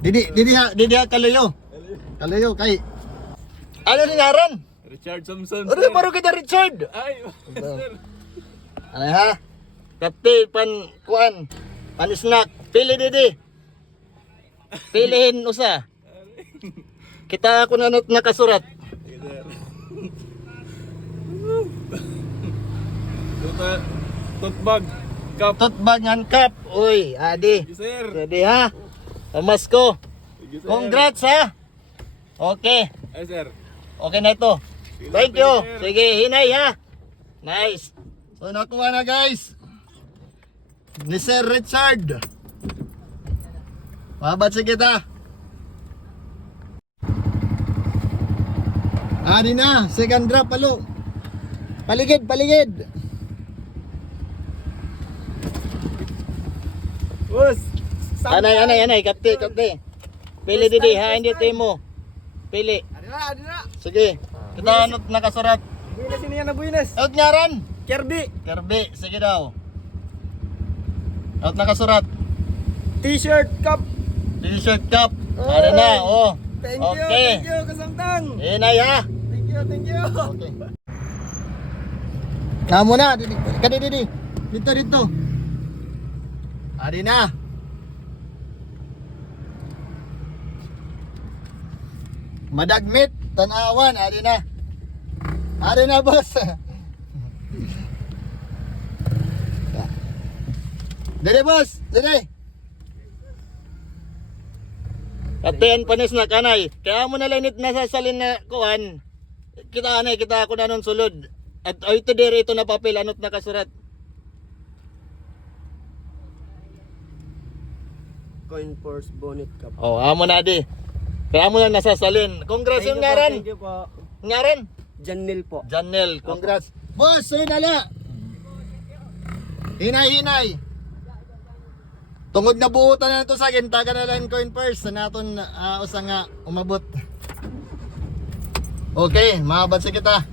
Didi ha kalayo. Kalayo kay. Ano ni ngaran? Richard Samson. Ano paro kita Richard? Ay, sir. Ano ha? Kapte pan kuan. Pan snack. Pili Didi. Pilihin usa. Kita ako na nakasurat. Sige, sir. Tote bag. Cup. Tot banyan cup. Uy, adi. Sige, sir. Ready ha? Pamasko. Sige, sir. Congrats ha. Okay. Ay, sir. Okay na ito. Sige, Thank sir. you. Sige, sir. Sige, hinay ha. Nice. So nakuha na guys. Ni Sir Richard. Mabatsi kita. Ari na, second drop palo. Paligid, paligid. Boss. Anay, kapte. Pili Didi ha, hindi mo. Pili. Adi na. Sige. Kita ano nakasurat. Buinas ini na buinas. Out ngaran. Kirby. Kirby, sige daw. Out nakasurat. T-shirt cup. T-shirt cup. Ano na, oh. Thank Okay. you, Kasangtang. Hinay ha. Thank you. Okay. Kamu na, Didi. Dito. Adi na. Madagmit, tanawan, adi na. Adi na, boss. Didi, boss. Didi. Katen panis na kanay. Kaya mo na lang nasasalin na kuan. Kita ako na nun sulod. At ay ito dire ito na papel anot nakasurat. Coin Force Bonnet Cup. Oh, amo na di. Kaya mo lang nasasalin. Congrats yung ngaran. Thank you po. Ngaran? Janil po. Janel, congrats. Boss, sunod ala. Hinay. Tungod na buutan na ito sa akin, taga na lang coin first. Sa naton usa nga umabot. Okay, mahabat sa kita.